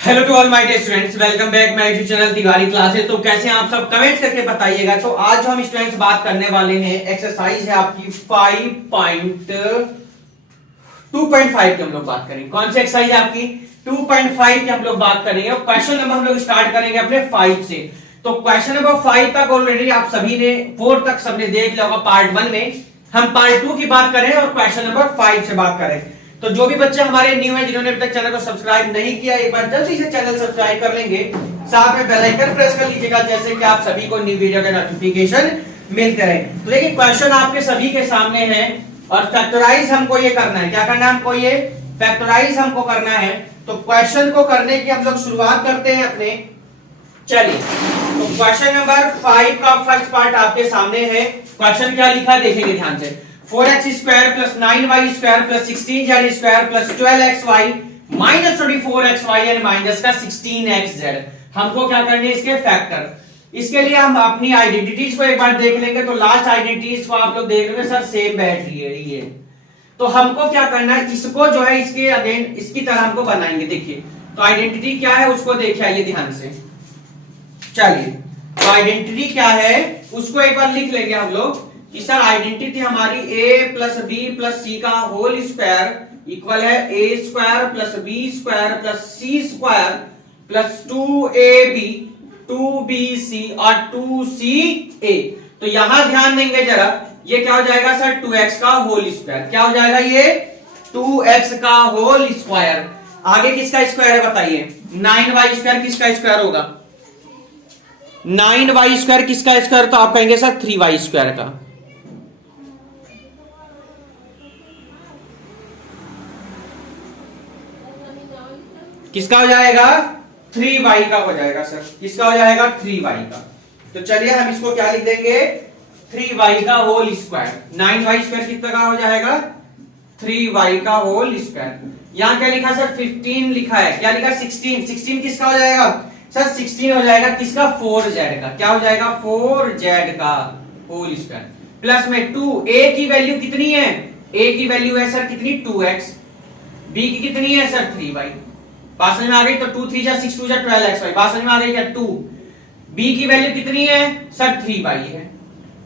Hello to all my dear students, welcome back my YouTube channel Tiwari classes. तो कैसे हैं आप सब, कमेंट्स करके बताइएगा। तो आज जो हम स्टूडेंट्स बात करने वाले हैं, एक्सरसाइज है आपकी 5.2.5 की हम लोग बात करेंगे। कौन सी एक्सरसाइज है आपकी? 2.5 की हम लोग बात करेंगे और क्वेश्चन नंबर हम लोग स्टार्ट करेंगे अपने 5 से। तो क्वेश्चन नंबर 5 तक ऑलरेडी आप सभी ने 4 तक सबने देख लिया होगा पार्ट 1 में। हम पार्ट 2 की बात करें और क्वेश्चन नंबर 5 से बात करें। तो जो भी बच्चे हमारे न्यू है, जिन्होंने अभी तक चैनल को सब्सक्राइब नहीं किया, एक बार जल्दी से चैनल सब्सक्राइब कर लेंगे, साथ में बेल आइकन प्रेस कर लीजिएगा, जैसे कि आप सभी को न्यू वीडियो का नोटिफिकेशन मिलते रहे। तो देखिए क्वेश्चन आपके सभी के सामने है और फैक्टराइज हमको ये करना है। क्या करना है हमको? ये फैक्टराइज हमको करना है। तो क्वेश्चन को करने की हम लोग शुरुआत करते हैं अपने। चलिए, तो क्वेश्चन नंबर 5 का फर्स्ट पार्ट आपके सामने है। क्वेश्चन क्या लिखा है देखेंगे ध्यान से। 4x square plus 9y square plus 16z square plus 12xy minus 24xy and minus का 16xz। हमको क्या करने हैं? इसके फैक्टर। इसके लिए हम अपनी आइडेंटिटीज को एक बार देख लेंगे। तो लास्ट आइडेंटिटीज को आप लोग देख रहे हैं, सर सेम बैठ रही है ये। तो हमको क्या करना है? इसको जो है इसके अगेन इसकी तरह हमको बनाएंगे। देखिए तो आइडेंटिटी क्या है उसको देखिए, आइए ध्यान से। चलिए, तो आइडेंटिटी क्या है उसको एक बार लिख लेंगे हम लोग कि सर आइडेंटिटी हमारी a plus B plus C का होल स्क्वायर इक्वल है a square plus B square plus C square plus 2ab 2bc और 2ca। तो यहां ध्यान देंगे जरा, ये क्या हो जाएगा सर? 2x का होल स्क्वायर। क्या हो जाएगा ये? 2x का होल स्क्वायर। आगे किसका स्क्वायर है बताइए? 9y स्क्वायर किसका स्क्वायर होगा? 9y स्क्वायर किसका स्क्वायर? तो आप कहेंगे सर 3y स्क्वायर का। किसका हो जाएगा? 3y का हो जाएगा सर। किसका हो जाएगा? 3y का। तो चलिए हम इसको क्या लिख देंगे? 3y का होल स्क्वायर। 9y स्क्वायर कितना का हो जाएगा? 3y का होल स्क्वायर। यहां क्या लिखा सर? 15 लिखा है। क्या लिखा? 16। 16 किसका हो जाएगा सर? 16 हो जाएगा किसका? 4z का। क्या हो जाएगा? 4z का होल स्क्वायर प्लस में 2। a की वैल्यू कितनी है? a की वैल्यू है सर कितनी? 2x। b की कितनी है सर? 3y। बात समझ में आ गई? तो 2 3 6 2 12xy। बात समझ में आ गई क्या? 2। b की वैल्यू कितनी है सर? 3y है।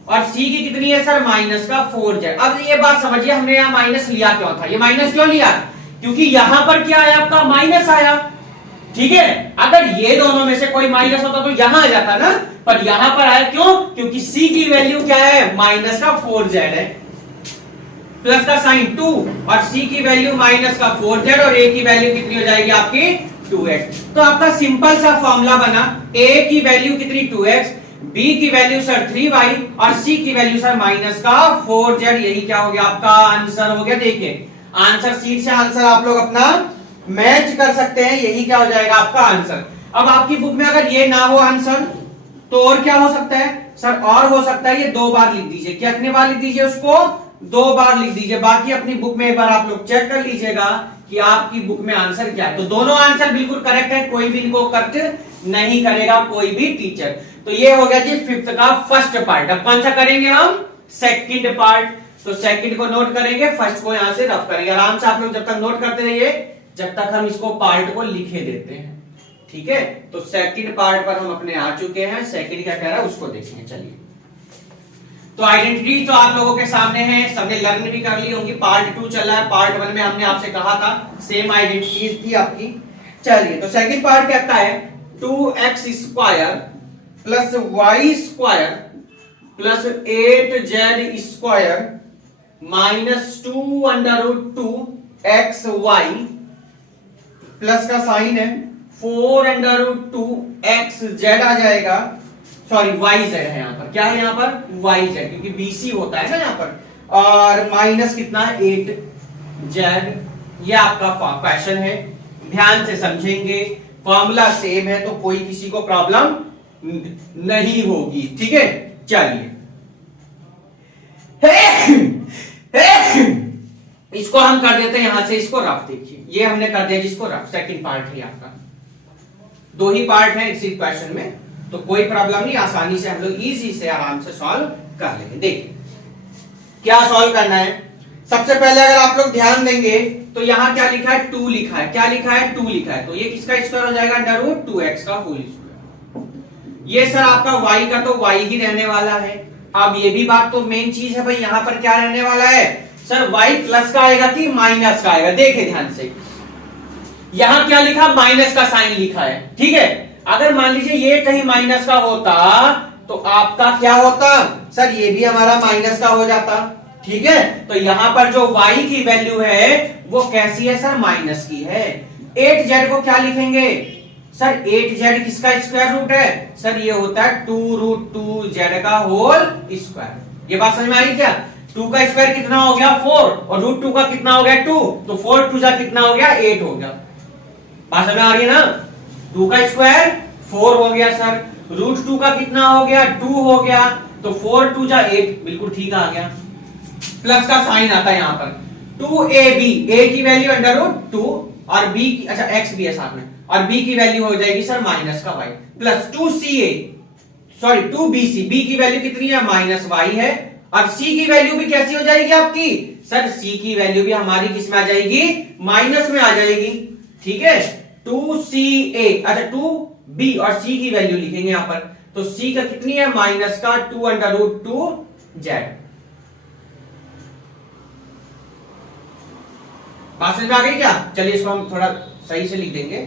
और c की कितनी है सर? माइनस का 4z। अब ये बात समझिए, हमने यहाँ माइनस लिया क्यों था? ये माइनस क्यों लिया? क्योंकि यहां पर क्या आया आपका? माइनस आया। ठीक है, अगर ये दोनों में से कोई माइनस होता तो यहां आ जाता ना, पर यहां पर आया क्यों? क्योंकि c की वैल्यू क्या है? माइनस का 4z है, प्लस का साइन 2 और c की वैल्यू माइनस का 4z और a की वैल्यू कितनी हो जाएगी आपकी? 2x। तो आपका सिंपल सा फॉर्मूला बना। a की वैल्यू कितनी? 2x, b की वैल्यू सर 3y और c की वैल्यू सर माइनस का 4z। यही क्या हो गया? आपका आंसर हो गया। देखिए आंसर शीट से आंसर आप लोग अपना मैच कर सकते हैं। यही क्या हो जाएगा? आपका आंसर। अब आपकी बुक में अगर ये ना हो आंसर तो और क्या हो सकता है सर? और हो सकता है ये 2 बार लिख दीजिए। कितने बार लिख दीजिए उसको? 2 बार लिख दीजिए। बाकी अपनी बुक में एक बार आप लोग चेक कर लीजिएगा कि आपकी बुक में आंसर क्या है। तो दोनों आंसर बिल्कुल करेक्ट है, कोई भी इनको करेक्ट नहीं करेगा कोई भी टीचर। तो ये हो गया जी 5th का फर्स्ट पार्ट। अब कौन सा करेंगे हम? Second part. तो सेकंड को नोट करेंगे, फर्स्ट को यहां से रफ करेंगे। आराम से आप लोग जब तक नोट करते रहिए जब तक हम इसको पार्ट को लिखे देते हैं। ठीक है, तो सेकंड पार्ट पर हम अपने आ चुके हैं। सेकंड क्या कह रहा है उसको देखेंगे। चलिए, तो आइडेंटिटी तो आप लोगों के सामने है, सबने लर्न भी कर ली होंगी। पार्ट 2 चल रहा है। पार्ट 1 में हमने आपसे कहा था सेम आइडेंटिटीज थी आपकी। चलिए, तो सेकंड पार्ट कहता है 2x square plus y square plus 8z square minus 2 under root 2 xy plus का साइन है 4 अंडर रूट 2 xz आ जाएगा। सॉरी yz है यहाँ पर। क्या है यहाँ पर? yz, क्योंकि bc होता है ना यहाँ पर। और माइनस कितना? 8z। ये आपका क्वेश्चन है, ध्यान से समझेंगे। फॉर्मूला सेम है तो कोई किसी को प्रॉब्लम नहीं होगी। ठीक है, चलिए इसको हम कर देते हैं यहां से। इसको रफ देखिए, ये हमने कर दिया जिसको रफ। सेकंड पार्ट है आपका। 2 ही पार्ट है इसी क्वेश्चन में, तो कोई प्रॉब्लम नहीं, आसानी से हम लोग इजी से आराम से सॉल्व कर लेंगे। देखिए क्या सॉल्व करना है। सबसे पहले अगर आप लोग ध्यान देंगे तो यहां क्या लिखा है, 2 लिखा है, क्या लिखा है, 2 लिखा है, तो ये किसका स्क्वायर हो जाएगा, अंडर रूट 2x का होल स्क्वायर। ये सर आपका y का तो y ही रहने वाला है। अब ये भी बात तो मेन चीज है भाई, यहां पर क्या रहने वाला है सर, y प्लस का आएगा कि माइनस का आएगा। देखे ध्यान से, यहां क्या लिखा, माइनस का साइन लिखा है, ठीक है। अगर मान लीजिए ये कहीं माइनस का होता तो आपका क्या होता सर, ये भी हमारा माइनस का हो जाता, ठीक है। तो यहां पर जो y की वैल्यू है वो कैसी है सर, माइनस की है। 8z को क्या लिखेंगे सर, 8z किसका स्क्वायर रूट है सर, ये होता है 2√2z का होल स्क्वायर। ये बात समझ में आई क्या, 2 का स्क्वायर कितना हो गया 4 और √2 का कितना हो गया 2, तो 4 2 जा कितना हो गया 8 हो गया। बात समझ में आ रही है ना, 2 का स्क्वायर 4 हो गया सर, √2 का कितना हो गया 2 हो गया, तो 4 2 जा 8, बिल्कुल ठीक आ गया। प्लस का साइन आता है यहां पर, 2ab, a की वैल्यू अंडर रूट 2 और b की, अच्छा x भी है साथ में, और b की वैल्यू हो जाएगी सर माइनस का y, plus 2ca, sorry 2bc, b की वैल्यू कितनी है माइनस y है, और c की वैल्यू भी कैसी हो जाएगी आपकी सर, c की वैल्यू भी हमारी किस में आ जाएगी, माइनस में आ जाएगी, ठीक है। 2ca, अच्छा 2b और c की वैल्यू लिखेंगे यहां पर, तो c का कितनी है माइनस का 2 अंडर रूट 2z। बात समझ में आ गई क्या, चलिए इसको हम थोड़ा सही से लिख देंगे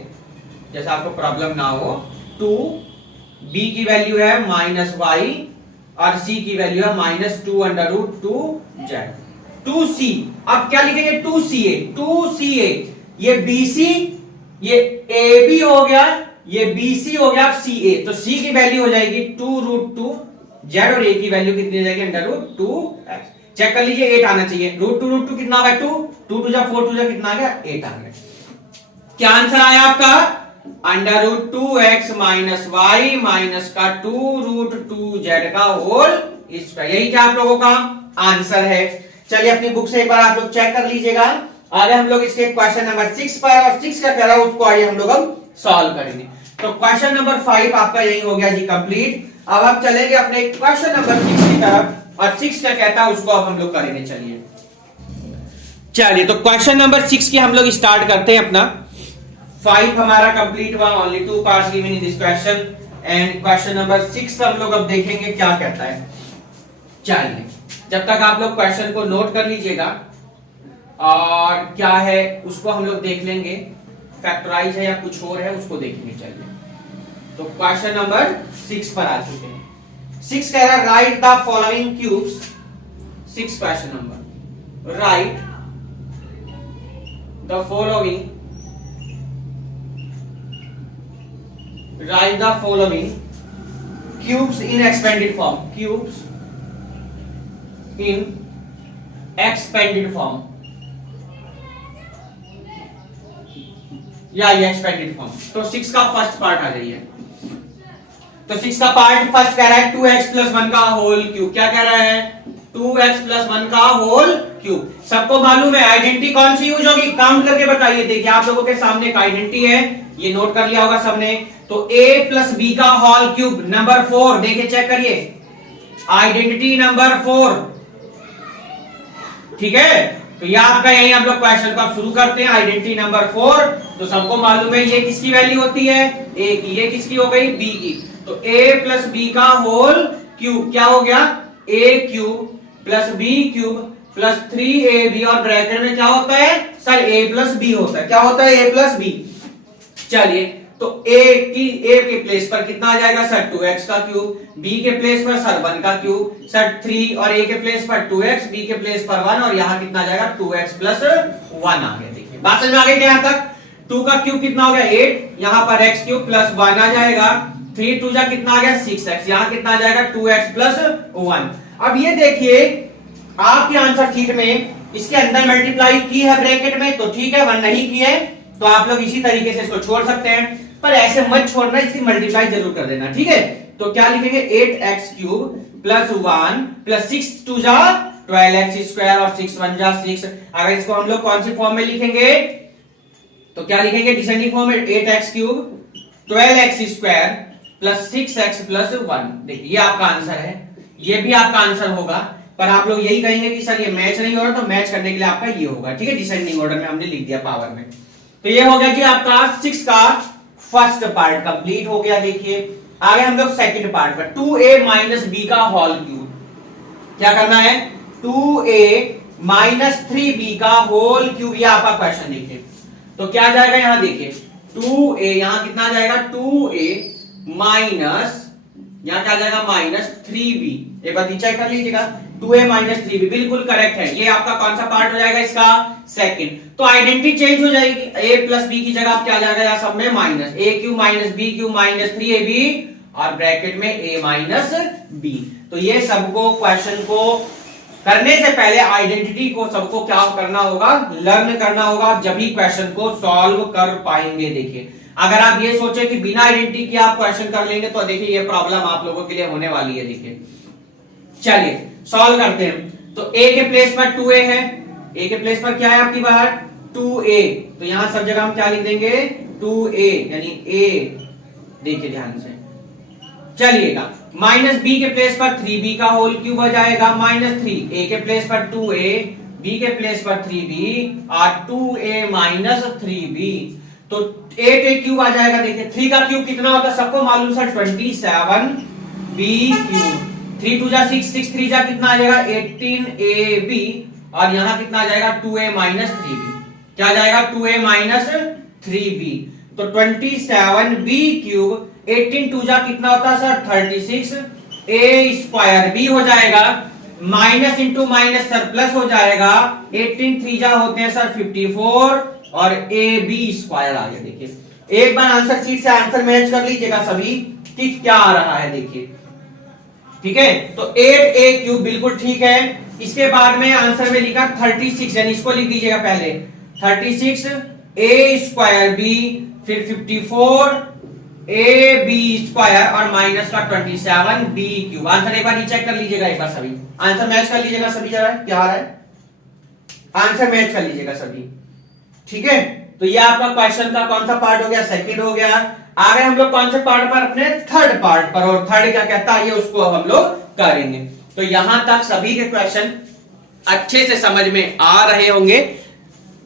जैसे आपको प्रॉब्लम ना हो। 2b की वैल्यू है माइनस y और c की वैल्यू है minus 2 under root 2z। 2c, अब क्या लिखेंगे 2ca, 2ca, ये bc, ये ab हो गया, ये bc हो गया, ca, तो c की वैल्यू हो जाएगी 2√2z और a की वैल्यू कितनी हो जाएगी अंडर रूट 2x। चेक कर लीजिए 8 आना चाहिए, √2 कितना आ गया 2, 2 2 जा 4 2 जा कितना आ गया 8 आ गया। क्या आंसर आया आपका, under root 2x minus Y minus का 2√2z का होल स्क्वायर, यही क्या आप लोगों का आंसर है। चलिए अपनी बुक से एक बार आप लोग चेक कर लीजिएगा। आगे हम लोग इसके क्वेश्चन नंबर 6 पर, और 6 का कह रहा है उसको आइए हम लोग अब सॉल्व करेंगे। तो क्वेश्चन नंबर 5 आपका यही हो गया जी कंप्लीट। अब आप चलेंगे अपने क्वेश्चन नंबर 6 की तरफ, और 6 क्या कहता है उसको अब हम लोग करेंगे। चलिए तो क्वेश्चन नंबर 6 की हम लोग स्टार्ट करते हैं अपना। 5 हमारा कंप्लीट हुआ, only 2 parts given in this question, and question number 6 हम लोग अब देखेंगे क्या कहता है। चलिए जब तक आप लोग क्वेश्चन को नोट कर लीजिएगा, और क्या है उसको हम लोग देख लेंगे, फैक्टराइज है या कुछ और है उसको देखेंगे। चलिए तो क्वेश्चन नंबर 6 पर आ चुके हैं। 6 कह रहा है right the following cubes, 6 question number, right the following, write the following cubes in expanded form, cubes in expanded form, या ये expanded form। तो 6 का फर्स्ट पार्ट आ जाइए। तो 6 का पार्ट फर्स्ट कह रहा है 2x प्लस 1 का होल क्यूब, क्या कह रहा है 2x प्लस 1 का होल क्यूब। सबको मालूम है आइडेंटिटी कौन सी यूज होगी, काउंट करके बताइए। देखिए आप लोगों के सामने एक आइडेंटिटी है, ये नोट कर लिया होगा सबने। तो a प्लस बी का होल क्यूब नंबर 4, देखिए चेक करिए, आइडेंटिटी नंबर 4, ठीक है। तो ये आपका यही हम लोग क्वेश्चन को शुरू करते हैं। आइडेंटिटी नंबर 4, तो सबको मालूम है ये किसकी वैल्यू होती है a की, ये किसकी हो गई b की। तो a प्लस बी का होल क्यूब क्या हो गया, a cube plus B cube plus 3ab, और ब्रैकेट में क्या होता है सर a प्लस बी होता है, क्या होता है a प्लस बी। चलिए तो a के प्लेस पर कितना आ जाएगा सर 2x का क्यूब, b के प्लेस पर सर 1 का क्यूब, सर 3, और a के प्लेस पर 2x, b के प्लेस पर 1, और यहां कितना आ जाएगा 2x प्लस 1 आ गया। देखिए बात समझ में आ गई क्या, यहां तक 2 का क्यूब कितना हो गया 8, यहां पर x क्यूब प्लस 1 आ जाएगा, 3 2 जा कितना आ गया 6x, यहां कितना आ जाएगा 2x प्लस 1। अब ये देखिए आपके आंसर शीट में इसके अंदर मल्टीप्लाई की है ब्रैकेट में, तो ठीक है, 1 नहीं की है तो आप लोग इसी तरीके से इसको छोड़ सकते हैं, पर ऐसे मत छोड़ना, इसकी मल्टीप्लाई जरूर कर देना, ठीक है। तो क्या लिखेंगे 8x क्यूब प्लस 1 प्लस 6 2 जा 12x स्क्वायर और 6 1 जा 6। अगर इसको हम लोग कौन सी फॉर्म में लिखेंगे, तो क्या लिखेंगे डिसेंडिंग फॉर्म में, 8x cube 12x square plus 6x plus 1। देखिए ये आपका आंसर है, ये भी आपका आंसर होगा, पर आप लोग यही कहेंगे कि सर ये मैच नहीं हो रहा, तो मैच करने के लिए आपका ये होगा, ठीक है, डिसेंडिंग ऑर्डर में हमने लिख दिया पावर में। तो ये हो गया जी आपका 6 का फर्स्ट पार्ट कंप्लीट हो गया। देखिए आगे हम लोग सेकंड पार्ट पर 2a माइनस बी का होल क्यूब, क्या करना है 2a माइनस 3b का होल क्यूब, ये आपका क्वेश्चन। देखिए तो क्या जाएगा यहां, देखिए 2a यहां कितना जाएगा 2a माइनस, यहां क्या जाएगा माइनस 3b, एक बार चेक कर लीजिएगा 2a माइनस 3b बिल्कुल करेक्ट है। ये आपका कौन सा पार्ट हो जाएगा इसका सेकंड। तो आइडेंटिटी चेंज हो जाएगी, a प्लस b की जगह आप क्या जाएगा यहां सब में minus, a Q minus b Q minus 3ab और ब्रैकेट में a माइनस b। तो ये सबको क्वेश्चन को करने से पहले आइडेंटिटी को सबको क्या करना होगा, लर्न करना होगा, जब भी क्वेश्चन को सॉल्व कर पाएंगे। देखिए अगर आप ये सोचे कि बिना आइडेंटिटी के आप क्वेश्चन कर लेंगे तो देखिए ये प्रॉब्लम आप लोगों के लिए होने वाली है। देखिए चलिए सॉल्व करते हैं। तो a के प्लेस पर 2a है, a के प्लेस पर क्या है आपकी बाहर 2a, तो यहां सब जगह हम क्या लिख देंगे 2a यानी a, देखिए ध्यान से चलिएगा। माइनस b के प्लेस पर 3b का होल क्यूब हो जाएगा माइनस 3, a के प्लेस पर 2a, b के प्लेस पर 3b और 2a माइनस 3b, तो 8a क्यूब आ जाएगा। देखिए 3 का क्यूब कितना होता है सबको मालूम सर 27b क्यूब, 3 2 जा 6, 6 3 जा कितना आ जाएगा 18ab और यहां कितना आ जाएगा 2a माइनस 3b, क्या जाएगा 2a माइनस 3b, तो 27b क्यूब 18 2 जा कितना होता है सर 36, a स्क्वायर b हो जाएगा, minus into minus sir plus हो जाएगा, 18 3 जा होते हैं सर 54 और ए बी स्क्वायर आ गया। देखिए एक बार आंसर शीट से आंसर मैच कर लीजिएगा सभी कि क्या आ रहा है। देखिए ठीक है, तो 8a क्यूब बिल्कुल ठीक है। इसके बाद में आंसर में लिखा 36, यानी इसको लिख दीजिएगा पहले 36 a स्क्वायर b, फिर 54 a b स्क्वायर और माइनस का 27b क्यूब। आंसर एक बार चेक कर लीजिएगा, एक बार सभी आंसर मैच कर लीजिएगा सभी, जरा क्या आ रहा है आंसर मैच कर लीजिएगा सभी, ठीक है। तो ये आपका क्वेश्चन का कौन सा पार्ट हो गया, सेकंड हो गया। आगे हम लोग कौन से पार्ट पर, अपने थर्ड पार्ट पर, और थर्ड क्या कहता है ये उसको हम लोग करेंगे। तो यहां तक सभी के क्वेश्चन अच्छे से समझ में आ रहे होंगे,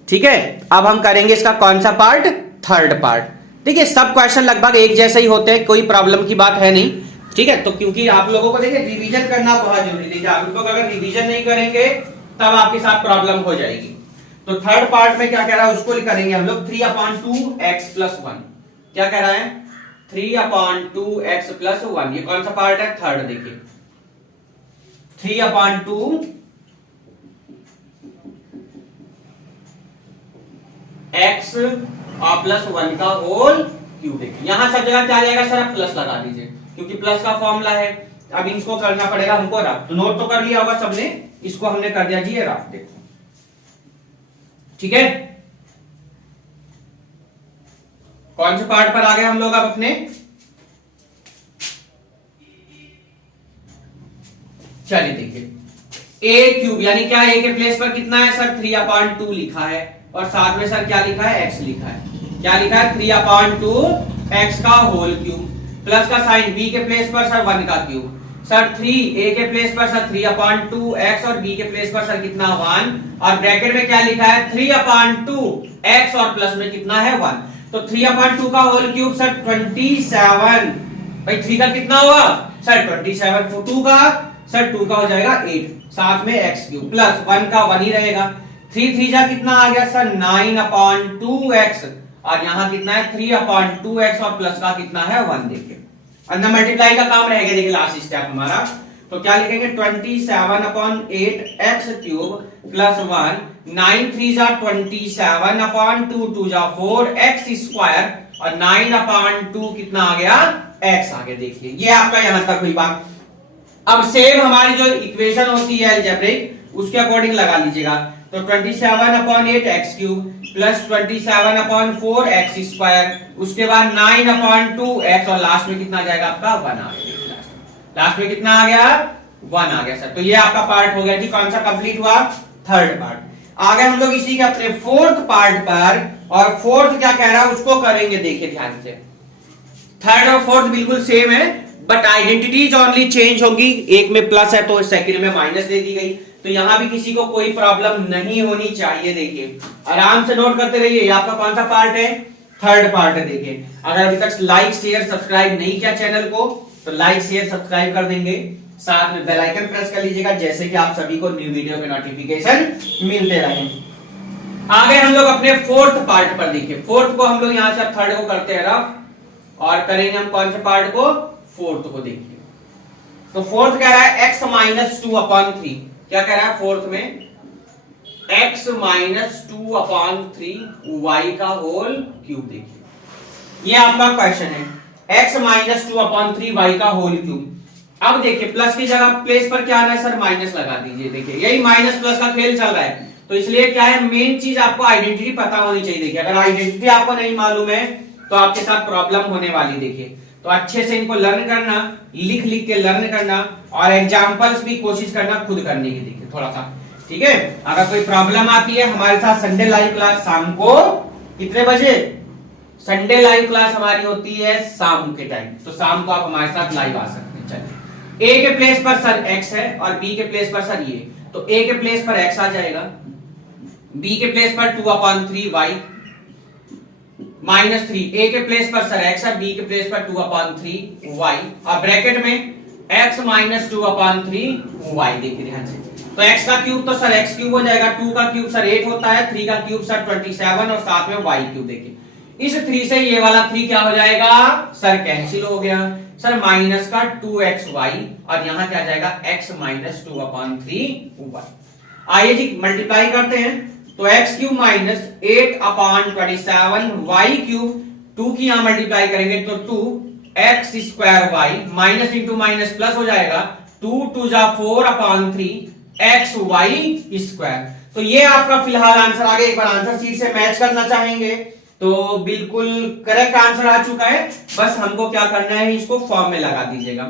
ठीक है। अब हम करेंगे इसका कौन सा पार्ट, थर्ड पार्ट। देखिए सब क्वेश्चन लगभग एक जैसे ही होते हैं, कोई प्रॉब्लम की बात है नहीं, ठीक है। तो क्योंकि आप लोगों को देखिए रिवीजन करना बहुत जरूरी है, आप लोग अगर रिवीजन नहीं करेंगे तब आपके साथ प्रॉब्लम हो जाएगी। तो थर्ड पार्ट में क्या कह रहा है उसको करेंगे हम लोग 3/2x + 1, क्या कह रहा है 3/2x + 1, ये कौन सा पार्ट है थर्ड। देखिए 3/2 x और +1 का होल क्यूब। देखिए यहां सब जगह क्या आ जाएगा सर, आप प्लस लगा दीजिए क्योंकि प्लस का फॉर्मूला है। अब इसको करना पड़ेगा हमको रफ, तो नोट तो कर लिया होगा सबने, इसको हमने कर दिया जी ये रफ, देखो ठीक है। कौन से पार्ट पर आ गए हम लोग अब अपने, चलिए देखिए a क्यूब यानी क्या, a के प्लेस पर कितना है सर 3/2 लिखा है और साथ में सर क्या लिखा है x लिखा है, क्या लिखा है 3/2 x का होल क्यूब, प्लस का साइन b के प्लेस पर सर 1 का क्यूब, सर 3 a के प्लेस पर सर 3/2 x और b के प्लेस पर सर कितना 1 और ब्रैकेट में क्या लिखा है 3/2 x और प्लस में कितना है 1, तो 3/2 का होल क्यूब सर 27, भाई 3 का कितना हुआ सर 27, 2 का सर 2 का हो जाएगा 8, साथ में x क्यूब प्लस 1 का 1 ही रहेगा, 3 3 जा कितना आ गया सर 9/2x और यहां कितना है 3/2x और प्लस का कितना है 1। देखिए अंदर मल्टीप्लाई का काम रहेगा, देखिए लास्ट स्टेप हमारा, तो क्या लिखेंगे 27/8x क्यूब प्लस 1, 9 3 जा 27/2, 2 जा 4x स्क्वायर और 9/2 कितना आ गया x आ गया। देखिए ये आपका यहां तक हुई बात। अब सेम हमारी जो इक्वेशन होती है अलजेब्रिक उसके अकॉर्डिंग लगा लीजिएगा, तो 27/8x cube plus 27/4x square, उसके बाद 9/2x और लास्ट में कितना जाएगा आपका 1 आ गया, लास्ट में कितना आ गया 1 आ गया सर। तो ये आपका पार्ट हो गया जी, कौन सा कंप्लीट हुआ थर्ड पार्ट। आगे हम लोग इसी के अपने फोर्थ पार्ट पर, और फोर्थ क्या कह रहा है उसको करेंगे। देखिए ध्यान से थर्ड और फोर्थ बिल्कुल सेम है, बट आइडेंटिटीज ओनली चेंज होंगी, एक में प्लस है तो सेकंड में माइनस दे दी गई, तो यहां भी किसी को कोई प्रॉब्लम नहीं होनी चाहिए। देखिए आराम से नोट करते रहिए। आपका कौन सा पार्ट है? थर्ड पार्ट है। देखिए अगर अभी तक लाइक शेयर सब्सक्राइब नहीं किया चैनल को तो लाइक शेयर सब्सक्राइब कर देंगे, साथ में बेल आइकन प्रेस कर लीजिएगा, जैसे कि आप सभी को न्यू वीडियो के नोटिफिकेशन मिलते रहे। आगे हम लोग अपने फोर्थ पार्ट पर देखिए। फोर्थ को हम लोग यहां से थर्ड को करते हैं रफ, और करेंगे हम कौन से पार्ट को? फोर्थ को। देखिए तो फोर्थ कह रहा है x माइनस 2/3। क्या कह रहा है फोर्थ में? x माइनस 2/3 y का होल क्यूब। देखिए ये आपका क्वेश्चन है, x माइनस 2/3 y का होल क्यूब। अब देखिए प्लस की जगह प्लेस पर क्या आना है सर? माइनस लगा दीजिए। देखिए यही माइनस प्लस का खेल चल रहा है, तो इसलिए क्या है, मेन चीज आपको आइडेंटिटी पता होनी चाहिए। देखिए अगर आइडेंटिटी आपको नहीं मालूम है तो आपके साथ प्रॉब्लम होने वाली। देखिए तो अच्छे से इनको लर्न करना, लिख लिख के लर्न करना, और एग्जांपल्स भी कोशिश करना खुद करने की। देखिए थोड़ा सा, ठीक है। अगर कोई प्रॉब्लम आती है हमारे साथ संडे लाइव क्लास शाम को कितने बजे? संडे लाइव क्लास हमारी होती है शाम के टाइम, तो शाम को आप हमारे साथ लाइव आ सकते हैं। चलिए ए के प्लेस पर सर x है और b के प्लेस पर सर ये, तो a के प्लेस पर x आ जाएगा, b के प्लेस पर 2/3 y माइनस 3, a के प्लेस पर सर x है, b के प्लेस पर 2/3 y, और ब्रैकेट में x माइनस 2/3 y। देखिए ध्यान से, तो x का क्यूब तो सर x क्यूब हो जाएगा, 2 का क्यूब सर 8 होता है, 3 का क्यूब सर 27 और साथ में y क्यूब। देखिए इस 3 से ये वाला 3 क्या हो जाएगा सर? कैंसिल हो गया सर, माइनस का 2xy, और यहां क्या जाएगा? x minus 2/3y। आइए जी मल्टीप्लाई करते हैं, तो x cube minus 8/27 y cube, 2 की यहां मल्टीप्लाई करेंगे तो 2x square y, minus into minus plus हो जाएगा, 2 2 जा 4/3 x y स्क्वायर। तो ये आपका फिलहाल आंसर। आगे एक बार आंसर शीट से मैच करना चाहेंगे तो बिल्कुल करेक्ट आंसर आ चुका है, बस हमको क्या करना है, इसको फॉर्म में लगा दीजिएगा।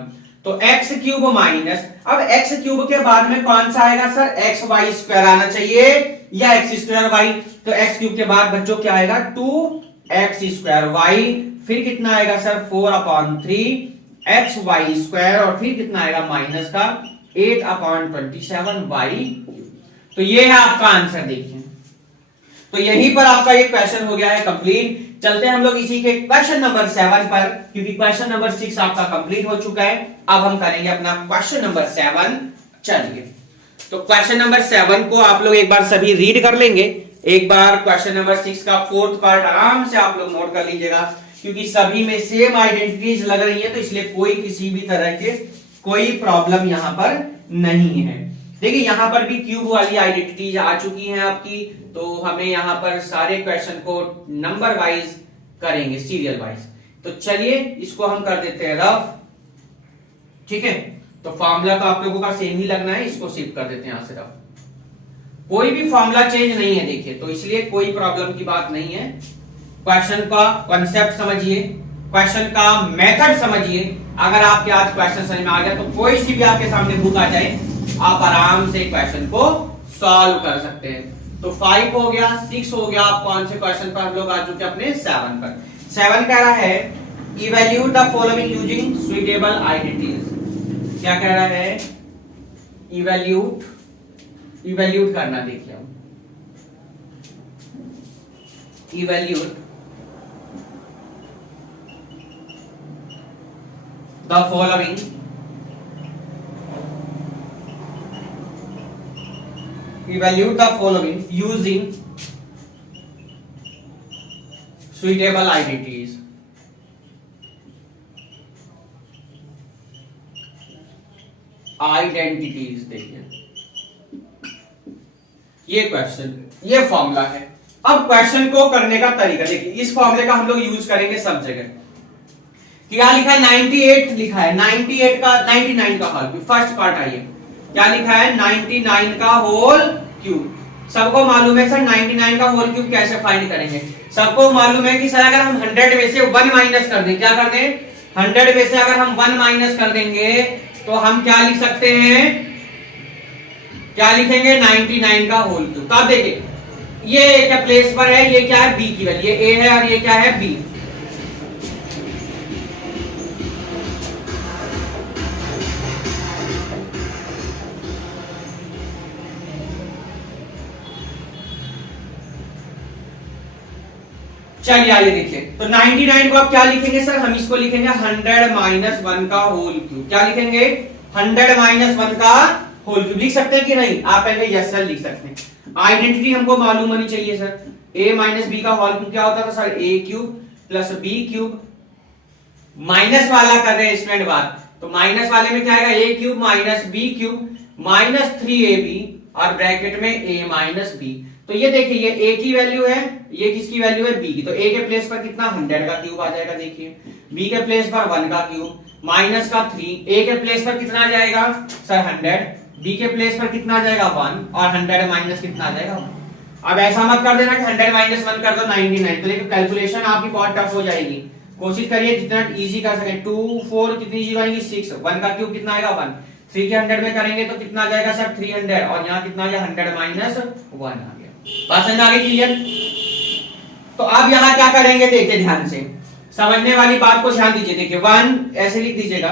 तो x क्यूब माइनस, अब x क्यूब के बाद में कौन सा आएगा सर? एक्स वाई स्क्वायर आना चाहिए या एक्स स्क्वायर वाई। तो x क्यूब के बाद बच्चों क्या आएगा? 2x स्क्वायर वाई, फिर कितना आएगा सर? 4/3 एक्स वाई स्क्वायर, और फिर कितना आएगा माइनस का 8/27 वाई। तो ये है आपका आंसर। देखिए तो यहीं पर आपका ये क्वेश्चन हो गया है कंप्लीट। चलते हैं हम लोग इसी के क्वेश्चन नंबर 7 पर, क्योंकि क्वेश्चन नंबर 6 आपका कंप्लीट हो चुका है। अब हम करेंगे अपना क्वेश्चन नंबर 7। चलिए तो क्वेश्चन नंबर 7 को आप लोग एक बार सभी रीड कर लेंगे। एक बार क्वेश्चन नंबर 6 का फोर्थ पार्ट आराम से आप लोग नोट कर लीजिएगा, क्योंकि सभी में सेम आइडेंटिटीज लग रही है, तो इसलिए कोई किसी भी तरह के कोई प्रॉब्लम यहां पर नहीं है। देखिए यहां पर भी क्यूब वाली आइडेंटिटीज आ चुकी हैं आपकी, तो हमें यहां पर सारे क्वेश्चन को नंबर वाइज करेंगे, सीरियल वाइज। तो चलिए इसको हम कर देते हैं रफ, ठीक है। तो फॉर्मूला तो आप लोगों का सेम ही लगना है, इसको शिफ्ट कर देते हैं यहां से रफ। कोई भी फॉर्मूला चेंज नहीं है देखिए, तो इसलिए कोई प्रॉब्लम की बात नहीं है। क्वेश्चन का कॉन्सेप्ट समझिए, क्वेश्चन का मेथड समझिए। अगर आपके आज क्वेश्चन समझ में आ गया तो कोई सी भी आपके सामने बुक आ जाए, आप आराम से क्वेश्चन को सॉल्व कर सकते हैं। तो 5 हो गया, 6 हो गया, आप कौन से क्वेश्चन पर हम लोग आ चुके अपने 7 पर। 7 कह रहा है evaluate the following using suitable identities. क्या कह रहा है? इवैल्यूएट करना। देखिए evaluate the following using suitable identities। देखिए ये क्वेश्चन, ये फॉर्मूला है। अब क्वेश्चन को करने का तरीका देखिए, इस फॉर्मूले का हम लोग यूज करेंगे सब जगह। क्या लिखा है? 98 लिखा है, 98 का 99 का होल क्यूब। फर्स्ट पार्ट आइए, क्या लिखा है? 99 का होल क्यूब। सबको मालूम है सर 99 का होल क्यूब कैसे फाइंड करेंगे। सबको मालूम है कि सर अगर हम 100 में से 1 माइनस कर दें, क्या कर दें? 100 में से अगर हम 1 माइनस कर देंगे तो हम क्या लिख सकते हैं? क्या लिखेंगे? 99 का होल क्यूब। तो आप देखिए ये क्या प्लेस पर है, ये क्या है? बी की वैल्यू, ये ए है और ये क्या है? बी। चलिए आइए देखिए, तो 99 को आप क्या लिखेंगे सर? हम इसको लिखेंगे 100 माइनस 1 का होल क्यूब। क्या लिखेंगे? 100 माइनस 1 का होल क्यूब। लिख सकते हैं कि नहीं? आप कहेंगे यस सर लिख सकते हैं। आइडेंटिटी हमको मालूम होनी चाहिए सर। a माइनस बी का होल क्यूब क्या होता था sir? a cube plus B cube. Minus वाला कर रहे हैं स्टूडेंट बात, तो माइनस वाले में क्या आएगा? a cube minus B cube minus 3ab और ब्रैकेट में a माइनस बी। तो ये देखिए, ये a की वैल्यू है, ये किसकी वैल्यू है? b की। तो a के प्लेस पर कितना? 100 का क्यूब आ जाएगा। देखिए b के प्लेस पर 1 का क्यूब माइनस का 3, a के प्लेस पर कितना आ जाएगा सर? 100, b के प्लेस पर कितना आ जाएगा? 1 और 100 माइनस कितना आ जाएगा? 1। अब ऐसा मत कर देना कि 100 माइनस 1 कर दो 99, तो लेकिन कैलकुलेशन आपकी बहुत टफ हो जाएगी। कोशिश करिए जितना इजी कर सके। 2 4 कितनी जीरो आएंगी? 6। 1 का क्यूब कितना आएगा? 1। 3 के 100 में करेंगे तो कितना आ जाएगा सर? 300 और यहाँ कितना आ गया? 100 माइनस 1 आ गया। बात समझ में आ गई? क्लियर? तो अब यहाँ क्या करेंगे देखिए ध्यान से, समझने वाली बात को ध्यान दीजिए। देखिए 1 ऐसे लिख दीजिएगा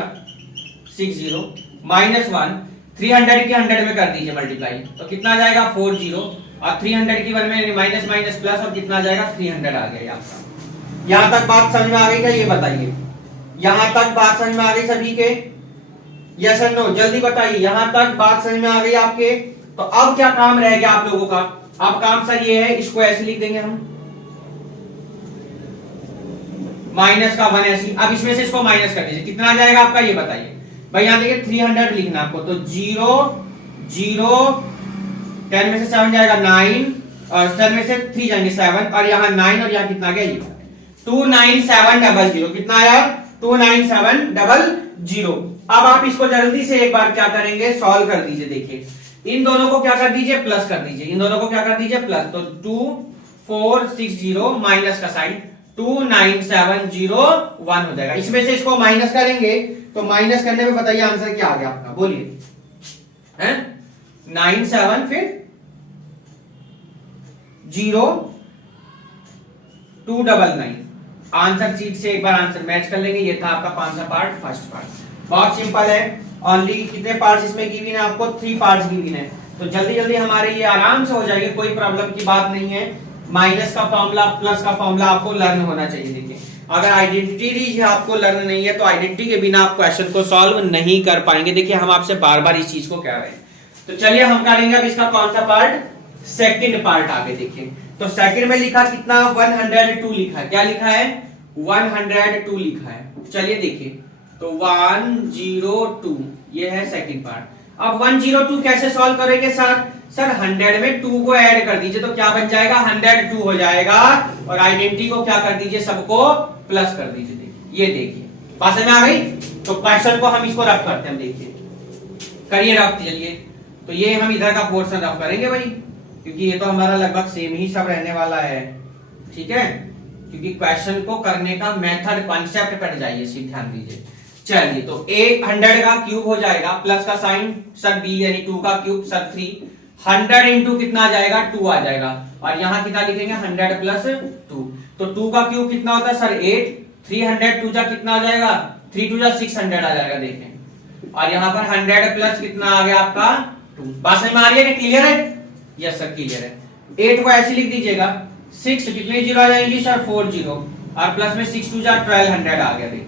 60 माइनस 1, 300 की 100 में कर दीजिए मल्टीप्लाई, तो कितना आ जाएगा? 40 और 300 की 1 में माइनस माइनस प्लस और कितना आ जाएगा? 300 आ गया आपका। यहां तक बात समझ में आ गई क्या? ये बताइए, यहां तक बात समझ में आ गई सभी के? यस और नो जल्दी बताइए। यहां तक बात समझ में आ गई आपके? तो अब क्या काम रह गया आप लोगों का? अब काम सर ये है, इसको ऐसे लिख देंगे हम माइनस का 1 ऐसी। अब इसमें से इसको माइनस कर दीजिए, कितना आ जाएगा आपका? ये बताइए भाई। यहां देखिए 300 लिखना आपको, तो 0 0 10 में से 7 जाएगा 9 और 10 में से 3 जाएंगे 7 और यहाँ 9 और यहाँ कितना आ गया? ये 29700। कितना आया? 29700। अब आप इसको जल्दी से एक बार क्या करेंगे? सॉल्व कर दीजिए। देखिए इन दोनों को क्या कर दीजिए? प्लस कर दीजिए। इन दोनों को क्या कर दीजिए? प्लस। तो 2460 माइनस का साइन 29701 हो जाएगा। इसमें से इसको माइनस करेंगे तो माइनस करने में बताइए आंसर क्या आ गया आपका? बोलिए। हैं 97 फिर 0299। आंसर शीट से एक बार आंसर मैच कर लेंगे। ये था आपका कौन सा पार्ट? First part. बहुत सिंपल है। ओनली कितने पार्ट्स इसमें गिवन है आपको? 3 पार्ट्स गिवन है। तो जल्दी जल्दी हमारे ये आराम से हो जाएगी, कोई प्रॉब्लम की बात नहीं है। माइनस का फॉर्मूला प्लस का फॉर्मूला आपको लर्न होना चाहिए। देखिए अगर आइडेंटिटी आपको लर्न नहीं है तो आइडेंटिटी के बिना आप क्वेश्चन को सॉल्व नहीं कर पाएंगे। देखिए हम आपसे बार बार इस चीज को कह रहे हैं। तो चलिए हम करेंगे अब इसका कौन सा पार्ट? सेकंड पार्ट आगे देखिए। तो सेकंड में लिखा कितना? 102 लिखा है। क्या लिखा है? 102 लिखा है। चलिए देखिए, तो 102 ये है सेकंड पार्ट। अब 102 कैसे सॉल्व करेंगे सर? सर 100 में 2 को ऐड कर दीजिए तो क्या बन जाएगा? 102 हो जाएगा और आइडेंटिटी को क्या कर दीजिए? सबको प्लस कर दीजिए। देखिए ये देखिए बात समझ में आ गई? तो क्वेश्चन को हम इसको रफ करते हैं। देखिए करिए रफ। चलिए तो ये हम इधर का पोर्शन रफ करेंगे भाई, क्योंकि ये तो हमारा लगभग सेम ही सब रहने वाला है। ठीक है, क्योंकि क्वेश्चन को करने का मेथड कॉन्सेप्ट पर जाइए, सिर्फ ध्यान दीजिए। चलिए तो 100 का क्यूब हो जाएगा, प्लस का साइन सर b यानी 2 का क्यूब सर 3, 100 इंटू कितना आ जाएगा? 2 आ जाएगा और यहाँ कितना लिखेंगे? 100 प्लस 2। तो 2 का क्यूब कितना होता है सर? 8। 300 2 जा कितना आ जाएगा? 3 2 जा 600 आ जाएगा। देखें और यहाँ पर 100 प्लस कितना आ गया आपका? 2। बात समझ में आ रही है कि क्लियर है? यस सर क्लियर है। 8 को ऐसे लिख दीजिएगा। 6 कितनी जीरो आ जाएंगी सर? 4 जीरो और प्लस में 6 2 जा 1200 आ गया। देखिए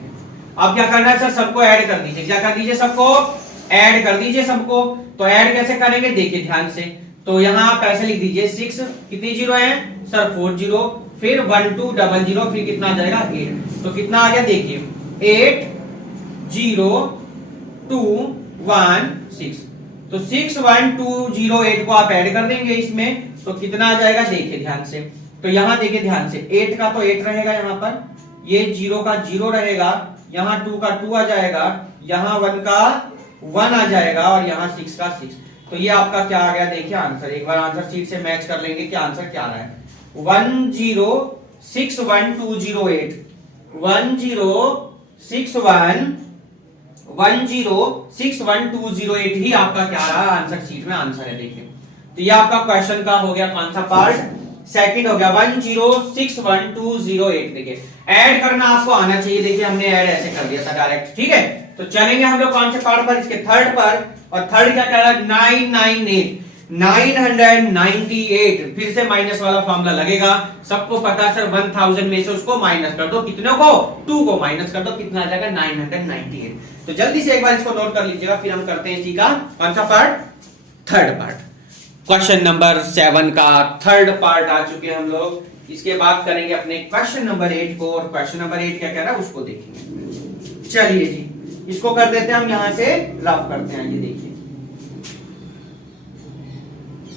अब क्या करना है सर? सबको ऐड कर दीजिए। क्या कर दीजिए? सबको ऐड कर दीजिए सबको। तो ऐड कैसे करेंगे देखिए ध्यान से। तो यहाँ आप ऐसे लिख दीजिए 6 कितनी जीरो है सर? 4 जीरो, फिर 1200 फिर कितना आ जाएगा? 8। तो कितना आ गया देखिए 80216। तो 61208 को आप ऐड कर देंगे इसमें, तो कितना आ जाएगा देखिए ध्यान से। तो यहाँ देखिए ध्यान से, 8 का तो 8 रहेगा यहाँ पर, ये 0 का 0 रहेगा, यहाँ 2 का 2 आ जाएगा, यहाँ 1 का 1 आ जाएगा और यहाँ 6 का 6। तो ये आपका क्या आ गया देखिए आंसर। एक बार आंसर शीट से मैच कर लेंगे कि आंसर क्या आ रहा है। 1061208 1061208 ही आपका क्या रहा आंसर शीट में आंसर है। देखिए तो ये आपका क्वेश्चन का हो गया कौन सा पार्ट? सेकंड हो गया 1061208। देखिए ऐड करना आपको आना चाहिए। देखिए हमने ऐड ऐसे कर दिया था डायरेक्ट। ठीक है, तो चलेंगे हम लोग कौन से पार्ट पर? इसके थर्ड पर। और थर्ड क्या कह रहा है? 998। 998, फिर से माइनस वाला फॉर्मूला लगेगा। सबको पता है सर 1000 में से उसको माइनस कर दो, कितने को, 2 को माइनस कर दो, कितना आ जाएगा 998। तो जल्दी से एक बार इसको नोट कर लीजिएगा, फिर हम करते हैं इसी का कौन सा part, third part. Question number 7 का थर्ड पार्ट आ चुके हैं हम लोग। इसके बाद करेंगे अपने क्वेश्चन नंबर 8 को, और क्वेश्चन नंबर 8 क्या कह रहा है उसको देखेंगे। चलिए जी, इसको कर देते हैं हम, यहां से रफ करते हैं। ये देखिए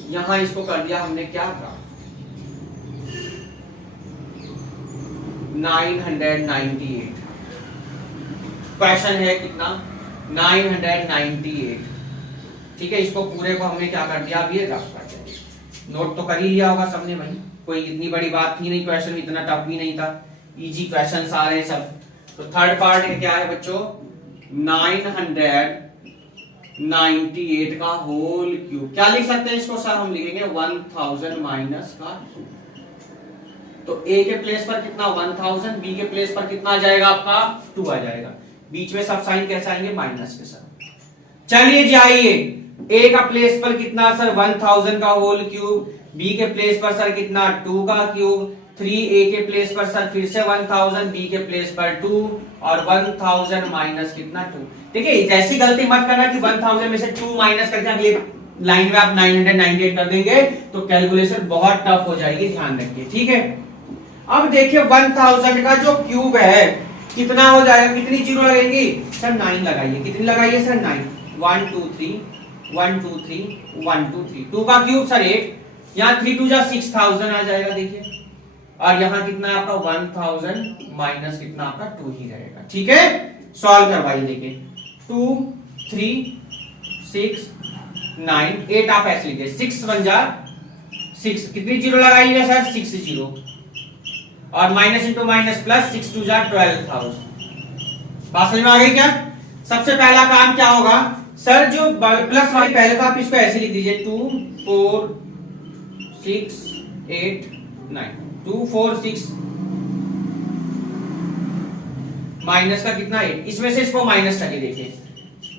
यहां इसको कर दिया हमने क्या, रफ 998। क्वेश्चन है कितना, 998। ठीक है, इसको पूरे को हमने क्या कर दिया, अब ये रफ कर दिया। नोट तो कर ही लिया होगा सबने भाई, कोई इतनी बड़ी बात थी नहीं, क्वेश्चन इतना टफ भी नहीं था, इजी क्वेश्चंस आ रहे हैं सब। तो थर्ड पार्ट है क्या है बच्चों, 998 का होल क्यूब। क्या लिख सकते हैं इसको सर, हम लिखेंगे 1000 माइनस का। तो ए के प्लेस पर कितना 1000, बी के प्लेस पर कितना आ जाएगा आपका 2 आ जाएगा। बीच में सब साइन कैसे आएंगे, माइनस के साथ। चलिए जी आइए, ए का प्लेस पर कितना सर 1000 का होल क्यूब, बी के प्लेस पर सर कितना 2 का क्यूब, 3 ए के प्लेस पर सर फिर से 1000, बी के प्लेस पर 2 और 1000 माइनस कितना 2। देखिए ऐसी गलती मत करना कि 1000 में से 2 माइनस करके अगले लाइन में आप 998 कर देंगे तो कैलकुलेशन बहुत टफ हो जाएगी, ध्यान रखिए। ठीक है, अब देखिए 1000 का जो क्यूब है कितना हो जाएगा, कितनी जीरो लगेंगी सर, 9 लगाइए। कितनी लगाइए सर, 9। 1 2 3 1 2 3 1 2 3, 2 का क्यूब सर 8, यहाँ 3 2 जा 6000 आ जाएगा। देखिए, और यहाँ कितना है आपका 1000 माइनस कितना आपका 2 ही रहेगा। ठीक है, सॉल्व करवाइए। देखिए 2 3 6 9 8, आप ऐसे लीजिए 6 1 जा 6, कितनी जीरो लगाइएगा सर, 6 जीरो, और माइनस इंटू माइनस प्लस, 6 2 जा 12000। बात समझ में आ गई क्या। सबसे पहला काम क्या होगा सर, जो प्लस वाली पहले तो आप इसको ऐसे लिख दीजिए 2 4 6 8 9, 2 4 6 माइनस का कितना 8, इसमें से इसको माइनस करके देखिए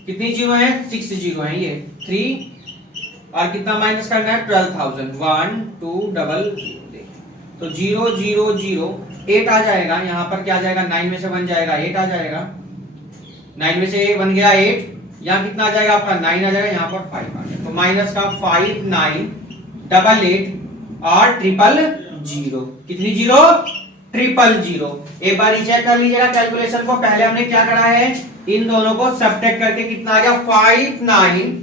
कितनी जीरो है, 6 जीरो है, ये 3 और कितना माइनस करना है 12000, 1 2 डबल, तो 0 0 0 8 आ जाएगा। यहाँ पर क्या आ जाएगा, 9 में से 1 जाएगा 8 आ जाएगा, 9 में से 1 गया 8, यहाँ कितना आ जाएगा आपका 9 आ जाएगा, यहाँ पर 5 आ जाएगा। तो माइनस का 5 9 88 और 000, कितनी जीरो 000। एक बार चेक कर लीजिएगा कैलकुलेशन को, पहले हमने क्या करा है, इन दोनों को सब्ट्रैक्ट करके कितना आ गया 5 9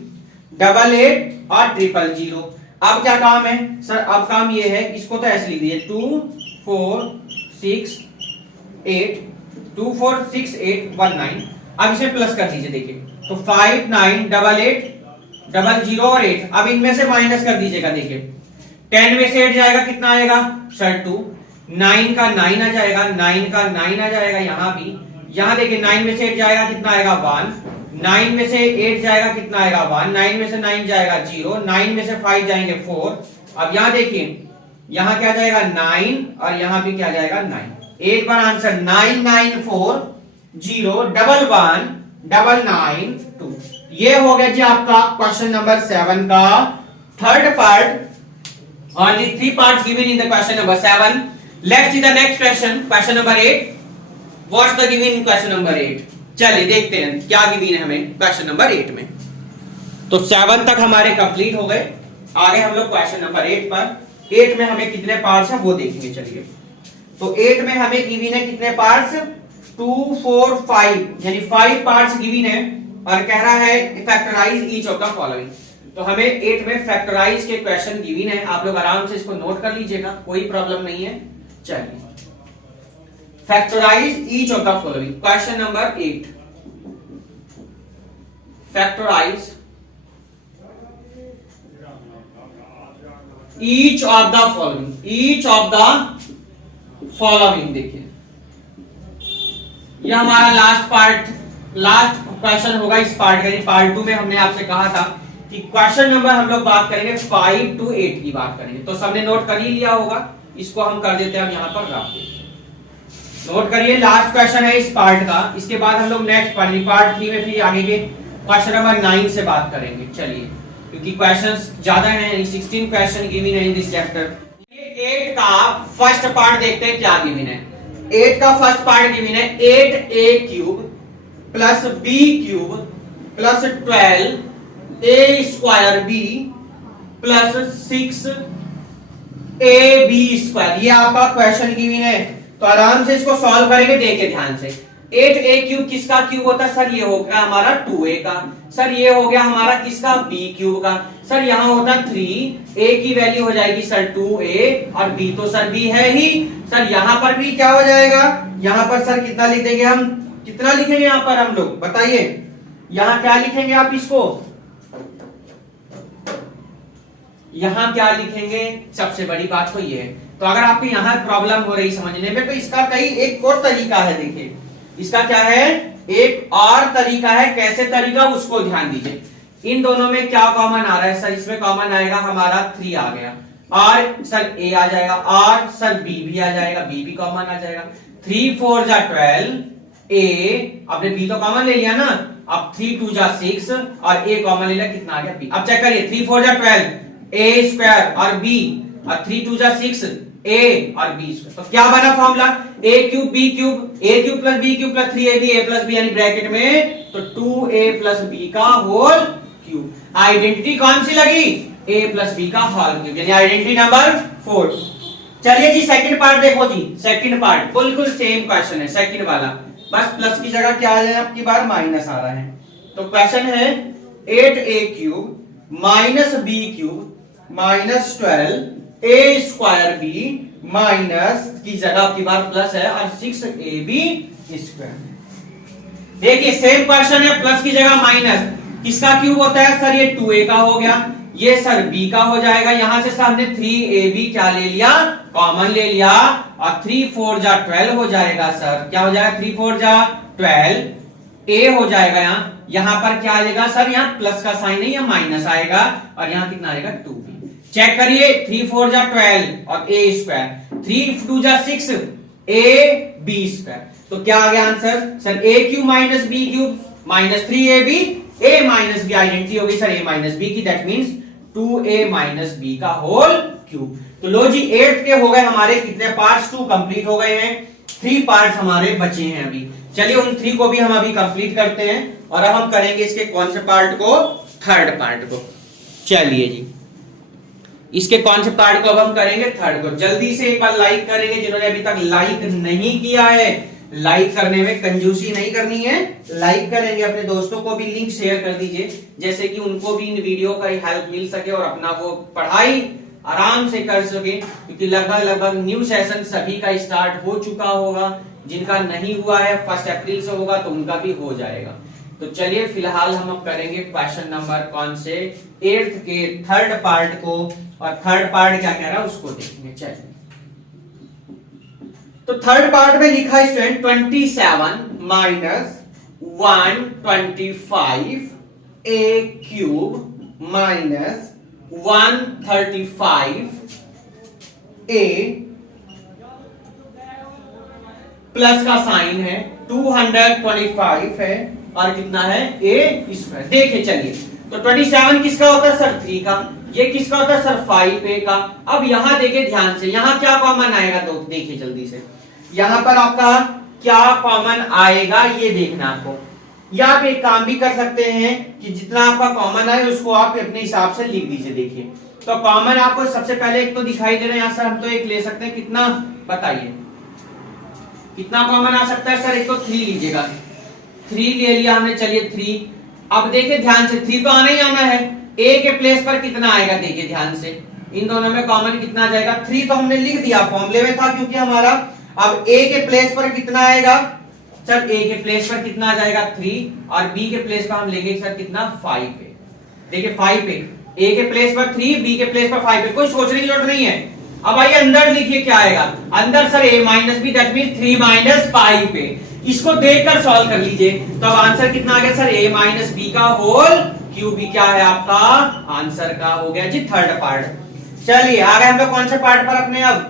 88 और 000। अब क्या काम है सर, अब काम ये है, इसको तो ऐसे लिख दीजिए 2 4 6 8 2 4 6 8 1 9। अब इसे प्लस कर दीजिए, देखिए तो 5 9 88 00 और 8। अब इनमें से माइनस कर दीजिएगा, देखिए 10 में से 8 जाएगा, कितना आएगा सर 2, 9 का 9 आ जाएगा, 9 का 9 आ जाएगा, यहाँ भी, यहाँ देखिए 9 में से 8 जाएगा, कितना आएगा 1, 9 में से 8 जाएगा, कितना आएगा 1, 9 में से 9 जाएगा 0, 9 में से 5 जाएंगे 4। अब यहाँ देखिए, यहाँ क्या जाएगा 9 और यहाँ भी क्या जाएगा 9। एक बार आंसर 9940 11 992। ये हो गया जी आपका क्वेश्चन नंबर 7 का third part. Only 3 parts given in the question number 7। Let's see the next question, question number 8। What's the given in question number 8। चलिए देखते हैं क्या गिवन है हमें क्वेश्चन नंबर 8 में। तो 7 तक हमारे कंप्लीट हो गए, आगे हम लोग क्वेश्चन नंबर 8 पर। 8 में हमें कितने पार्ट्स हैं वो देखेंगे। चलिए, तो 8 में हमें गिवन है कितने पार्ट्स, 2 4 5, यानी 5 पार्ट्स गिवन है, और कह रहा है factorise each of the following. तो हमें 8 में फैक्टराइज के क्वेश्चन गिवन है, आप लोग आराम से इसको नोट कर लीजिएगा, कोई प्रॉब्लम नहीं है। चलिए, factorise each of the following, question number 8। Factorise each of the following, each of the following. देखिए यह हमारा लास्ट पार्ट, लास्ट क्वेश्चन होगा इस पार्ट का। पार्ट 2 में हमने आपसे कहा था कि क्वेश्चन नंबर हम लोग बात करेंगे 5 to 8 की बात करेंगे, तो सबने नोट कर ही लिया होगा। इसको हम कर देते हैं, हम यहां पर नोट करिए। लास्ट क्वेश्चन है इस पार्ट का, इसके बाद हम लोग नेक्स्ट पार्ट 3 में फिर आगे के क्वेश्चन नंबर 9 से बात करेंगे। चलिए क्योंकि क्वेश्चंस ज्यादा हैं, 16 क्वेश्चन गिवन है इन दिस चैप्टर। 8 का फर्स्ट पार्ट देखते हैं क्या गिवन है। 8 का फर्स्ट पार्ट गिवन है 8a cube plus b cube plus 12a square b plus 6ab square. ये आपका क्वेश्चन गिवन है, तो आराम से इसको सॉल्व करेंगे। देखिए ध्यान से, 8a क्यूब किसका क्यूब होता है सर? ये हो गया हमारा 2a का। सर ये हो गया हमारा किसका? b क्यूब का। सर यहाँ होता 3, a की वैल्यू हो जाएगी सर 2a और b तो सर b है ही। सर यहाँ पर भी क्या हो जाएगा? यहाँ पर सर कितना लिख देंगे हम? कितना लिखेंगे यहाँ पर हम लोग बताइए? यहाँ क्या लिखेंगे आप इसको? यहाँ क्या लिखेंगे? सबसे बड़ी बात तो ये है। तो अगर आपको यहाँ प्रॉब्लम हो रही समझने में, तो इसका कई एक और तरीका है। देखिए इसका क्या है, एक और तरीका है। कैसे तरीका, उसको ध्यान दीजिए। इन दोनों में क्या कॉमन आ रहा है सर? इसमें कॉमन आएगा हमारा 3 आ गया, और सर a आ जाएगा, और सर b भी आ जाएगा, b भी कॉमन आ जाएगा। 3 4 जा 12, a आपने b तो कॉमन ले लिया ना, अब 3 2 जा 6 और a कॉमन ले लिया, कितना आ गया b। अब चेक करिए, 3 4 जा 12, a स्क्वायर और b, और 3 2 जा 6 a और b स्क्वायर। तो क्या बना formula? a cube b cube, a cube plus b cube plus 3ab a plus b, यानी ब्रैकेट में तो 2a प्लस b का होल क्यूब। आइडेंटिटी कौन सी लगी? a प्लस b का होल क्यूब, यानी आइडेंटिटी नंबर 4। चलिए जी सेकंड पार्ट देखो जी। सेकंड पार्ट बिल्कुल सेम क्वेश्चन है, सेकंड वाला, बस प्लस की जगह क्या आ जाए आपकी बार? माइनस आ रहा है। तो क्वेश्चन है 8a cube minus b cube minus 12a square b minus की जगह आपकी बार प्लस है और 6ab स्क्वायर। देखिए सेम क्वेश्चन है, प्लस की जगह माइनस। किसका क्यूब होता है सर? ये 2a का हो गया, ये सर b का हो जाएगा। यहां से हमने 3ab क्या ले लिया? कॉमन ले लिया, और 3 4 जा 12 हो जाएगा सर। क्या हो जाएगा? 3 4 जा 12 a हो जाएगा। यहाँ पर क्या आ जाएगा सर? यहाँ प्लस का साइन है, यहाँ माइनस आएगा, और यहाँ कितना आएगा? 2b। चेक करिए, 3 4 जा 12 और a स्क्वायर, 3 2 जा 6 a b स्क्वायर। तो क्या आ गया answer sir? a cube minus b cube minus 3ab, a minus b identity हो गई सर a माइनस b की, that means 2a minus b का होल क्यूब। तो लो जी 8 के हो गए हमारे कितने पार्ट्स? 2 कंप्लीट हो गए हैं, 3 पार्ट्स हमारे बचे हैं अभी। चलिए उन 3 को भी हम अभी कंप्लीट करते हैं, और अब हम करेंगे इसके कौन से पार्ट को? थर्ड पार्ट को। चलिए जी इसके कौन से पार्ट को अब हम करेंगे? थर्ड को। जल्दी से एक बार लाइक करेंगे जिन्होंने अभी तक लाइक नहीं किया है। लाइक करने में कंजूसी नहीं करनी है, लाइक करेंगे, अपने दोस्तों को भी लिंक शेयर कर दीजिए, जैसे कि उनको भी इन वीडियो का हेल्प मिल सके और अपना वो पढ़ाई आराम से कर सके। क्योंकि लगभग न्यू सेशन सभी का स्टार्ट हो चुका होगा, जिनका नहीं हुआ है 1 अप्रैल से होगा, तो उनका भी हो जाएगा। तो चलिए फिलहाल हम अब करेंगे क्वेश्चन नंबर कौन से? 8th के थर्ड पार्ट को, और थर्ड पार्ट क्या कह रहा है उसको देखेंगे। चलिए तो थर्ड पार्ट में लिखा है student 27 minus 125 a cube minus 135 a plus का साइन है, 225 है, और कितना है? a square. देखिए चलिए, तो 27 किसका होता है सर? 3 का। ये किसका होता है सर? 5a का। अब यहां देखिए ध्यान से, यहां क्या कॉमन आएगा? तो देखिए जल्दी से, यहां पर आपका क्या कॉमन आएगा ये देखना आपको। या आप एक काम भी कर सकते हैं कि जितना आपका कॉमन आए उसको आप अपने हिसाब से लिख दीजिए। देखिए तो कॉमन आपको सबसे पहले एक तो दिखाई दे रहा है, यहां से हम तो एक ले सकते हैं, कितना बताइए कितना कॉमन आ सकता है सर? एक तो 3 लीजिएगा, 3 ले लिया हमने। चलिए 3, अब देखिए ध्यान से, 3 तो आना ही आना है। a के प्लेस पर कितना आएगा? देखिए ध्यान से, इन दोनों में कॉमन कितना आ जाएगा? 3 तो हमने लिख दिया, फॉर्मूले में था क्योंकि हमारा। अब a के प्लेस पर कितना आएगा सर? a के प्लेस पर कितना आ जाएगा? 3, और b के प्लेस पर हम लेंगे सर कितना? 5 पे। देखिए 5 पे, a के प्लेस पर 3, b के प्लेस पर 5 पे, कोई सोचने की जरूरत नहीं है। अब आइए अंदर लिखिए क्या आएगा अंदर sir? a minus B, that mean 3 minus 5 पे। इसको देखकर सॉल्व कर लीजिए, तो अब आंसर कितना आ गया सर? a माइनस बी का होल क्यूब भी क्या है आपका? आंसर का हो गया जी थर्ड पार्ट। चलिए आगे हम लोग कौन से पार्ट पर अपने? अब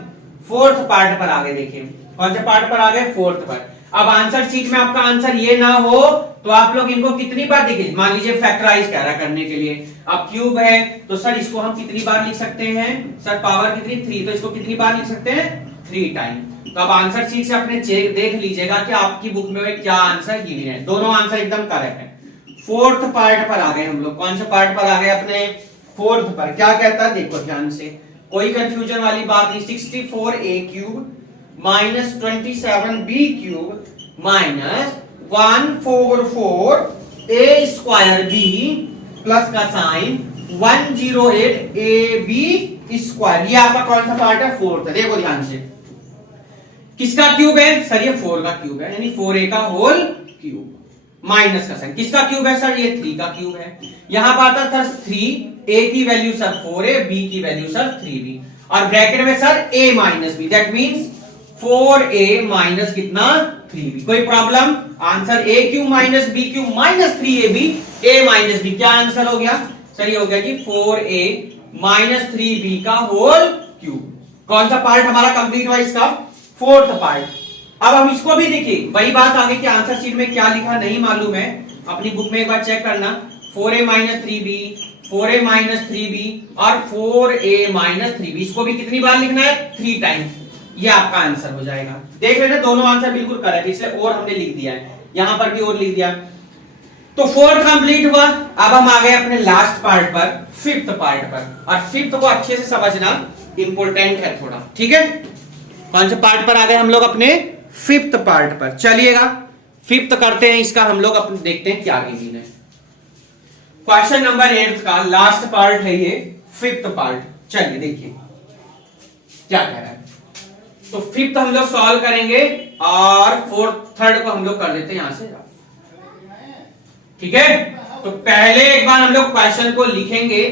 फोर्थ पार्ट पर आगे। देखिए कौन से पार्ट पर आ गए? फोर्थ पर। अब आंसर शीट में आपका आंसर ये ना हो तो आप लोग इनको कितनी बार लिखेंगे, मान लीजिए फैक्टराइज कह रहा करने के लिए, अब क्यूब है तो सर इसको हम कितनी बार लिख सकते हैं, सर पावर कितनी 3, तो इसको कितनी बार लिख सकते हैं 3 टाइम। तो अब आंसर शीट से अपने चेक देख लीजिएगा कि आपकी बुक में क्या आंसर गिवन है, दोनों आंसर एकदम करेक्ट है। फोर्थ पार्ट पर आ गए हम लोग, कौन सा पार्ट पर आ गए अपने फोर्थ पर, क्या कहता है देखो ध्यान से, कोई कंफ्यूजन वाली बात नहीं, 64a cube minus 27b cube minus 144a square b plus का साइन 108ab स्क्वायर, ये आपका कौन सा पार्ट है, फोर्थ है। देखो ध्यान से, किसका क्यूब है सर, ये 4 का क्यूब है, यानी 4a का होल क्यूब माइनस का साइन, किसका क्यूब है सर, ये 3 का क्यूब है। यहां पर आता था 3, a की वैल्यू सर 4a, b की वैल्यू सर 3b, और ब्रैकेट में sir a minus b, that means 4a minus कितना 3b। कोई problem, answer a cube minus b cube minus 3ab, a minus b, क्या आंसर हो गया sir, ये हो गया जी 4a माइनस 3b का होल क्यूब। कौन सा पार्ट हमारा कंप्लीट हुआ, इसका फोर्थ पार्ट। अब हम इसको भी देखिए, वही बात आगे कि आंसर शीट में क्या लिखा नहीं मालूम है, अपनी बुक में एक बार चेक करना, 4a minus 3b, 4a minus 3b और 4a माइनस 3b, इसको भी कितनी बार लिखना है 3 टाइम, ये आपका आंसर हो जाएगा। देख लेना दोनों आंसर बिल्कुल करेक्ट, इसलिए और हमने लिख दिया है, यहां पर भी और लिख दिया। तो फोर्थ कंप्लीट हुआ, अब हम आ गए अपने लास्ट पार्ट पर, फिफ्थ पार्ट पर, और फिफ्थ को अच्छे से समझना इंपॉर्टेंट है थोड़ा, ठीक है। कौन से पार्ट पर आ गए हम लोग, अपने फिफ्थ पार्ट पर। चलिएगा फिफ्थ करते हैं, इसका हम लोग अपने देखते हैं क्या गिवन है। क्वेश्चन नंबर 8 का लास्ट पार्ट है ये, फिफ्थ पार्ट। चलिए देखिए क्या कह रहा है। तो फिफ्थ हम लोग सॉल्व करेंगे और फोर्थ थर्ड को हम लोग कर देते हैं यहां से, ठीक है। तो पहले एक बार हम लोग क्वेश्चन को लिखेंगे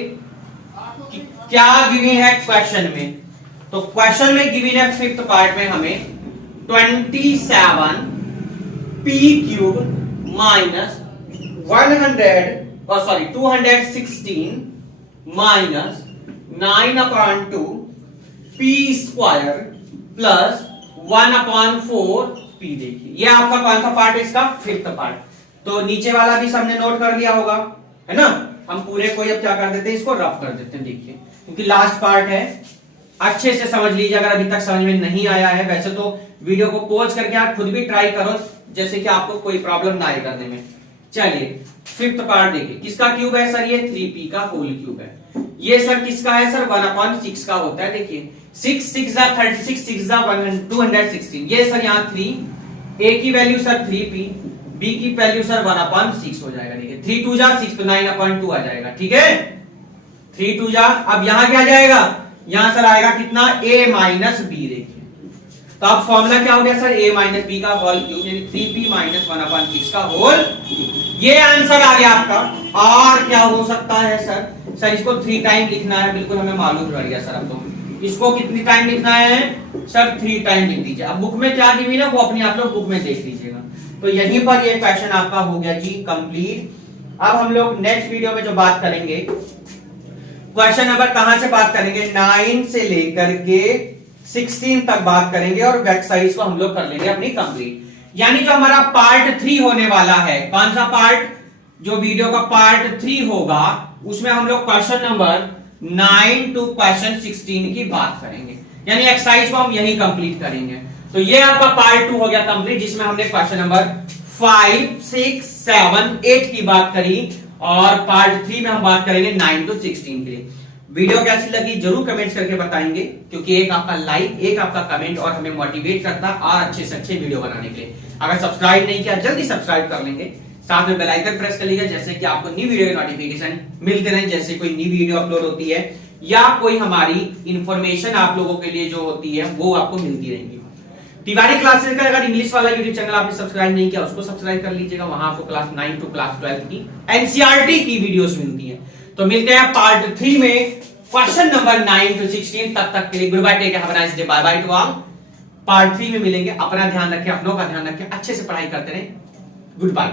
कि क्या गिवन है क्वेश्चन में। तो क्वेश्चन में गिवन है फिफ्थ पार्ट में हमें 27 p cube minus 216 minus 9/2 p square plus 1/4 p। देखिए ये आपका कौन सा पार्ट है, इसका फिफ्थ पार्ट। तो नीचे वाला भी सबने नोट कर लिया होगा, है ना। हम पूरे को अब क्या कर देते हैं, इसको रफ कर देते हैं, देखिए क्योंकि लास्ट पार्ट है, अच्छे से समझ लीजिए अगर अभी तक समझ में नहीं आया है। वैसे तो वीडियो को पॉज करके आप खुद भी ट्राई करो, जैसे कि आपको कोई प्रॉब्लम ना आए करने में। चलिए फिफ्थ पार्ट देखिए, किसका क्यूब है सर, ये 3p का होल क्यूब है। ये सर किसका है सर, 1/6 का होता है। देखिए 6 6 36, 6 216, ये सर यहाँ 3, a की वैल्यू सर 3p, b की वैल्यू सर 1/6 हो जाएगा। देखिए 3 2 6 तो 9/2 आ जाएगा, ठीक है। 3 2 अब यहां क्या जाएगा, यहां सर आएगा कितना a माइनस b। देखिए तो अब फॉर्मूला क्या हो गया सर, a माइनस b का होल क्यूब, यानी 3p माइनस 1/6 का होल क्यूब। ये आंसर आ गया आपका। और क्या हो सकता है सर, सर इसको 3 टाइम लिखना है, बिल्कुल हमें मालूम पड़ गया सर। अब तो इसको कितनी टाइम लिखना है सर, 3 टाइम लिख दीजिए। अब बुक में क्या गिवन है वो अपने आप लोग बुक में देख लीजिएगा। तो यहीं पर ये क्वेश्चन आपका हो गया जी कंप्लीट। अब हम लोग नेक्स्ट वीडियो में जो बात करेंगे, क्वेश्चन नंबर कहां से बात करेंगे, 9 से लेकर के 16 तक बात करेंगे और एक्सरसाइज को हम लोग कर लेंगे अपनी कंप्लीट। यानी जो हमारा पार्ट 3 होने वाला है, कौन सा पार्ट, जो वीडियो का पार्ट 3 होगा उसमें हम लोग क्वेश्चन नंबर 9 टू क्वेश्चन 16 की बात करेंगे, यानी एक्सरसाइज को हम यही कंप्लीट करेंगे। तो ये आपका पार्ट 2 हो गया कंप्लीट, जिसमें हमने क्वेश्चन नंबर 5 6 7 8 की बात करी, और पार्ट 3 में हम बात करेंगे 9 टू 16 के लिए। वीडियो कैसी लगी जरूर कमेंट्स करके बताएंगे, क्योंकि एक आपका लाइक, एक आपका कमेंट और हमें मोटिवेट करता है और अच्छे से अच्छे वीडियो बनाने के लिए। अगर सब्सक्राइब नहीं किया जल्दी सब्सक्राइब कर लेंगे, साथ में बेल आइकन प्रेस कर लीजिए, जैसे कि आपको न्यू वीडियो के नोटिफिकेशन मिलते रहे, जैसे कोई न्यू वीडियो अपलोड होती है या कोई हमारी इंफॉर्मेशन आप लोगों के लिए जो होती है वो आपको मिलती रहेंगी। तिवारी क्लासेस का अगर इंग्लिश वाला यूट्यूब चैनल आपने सब्सक्राइब नहीं किया उसको सब्सक्राइब कर लीजिएगा, वहां आपको क्लास 9 टू क्लास 12 की एनसीईआरटी की वीडियोस मिलती है। तो मिलते हैं पार्ट 3 में क्वेश्चन नंबर 9 टू 16। तब तक के लिए good bye, take care, have a nice day, bye bye to all. Part 3 में मिलेंगे, अपना ध्यान रखें, अपनों का ध्यान रखें, अच्छे से पढ़ाई करते रहें। Good bye.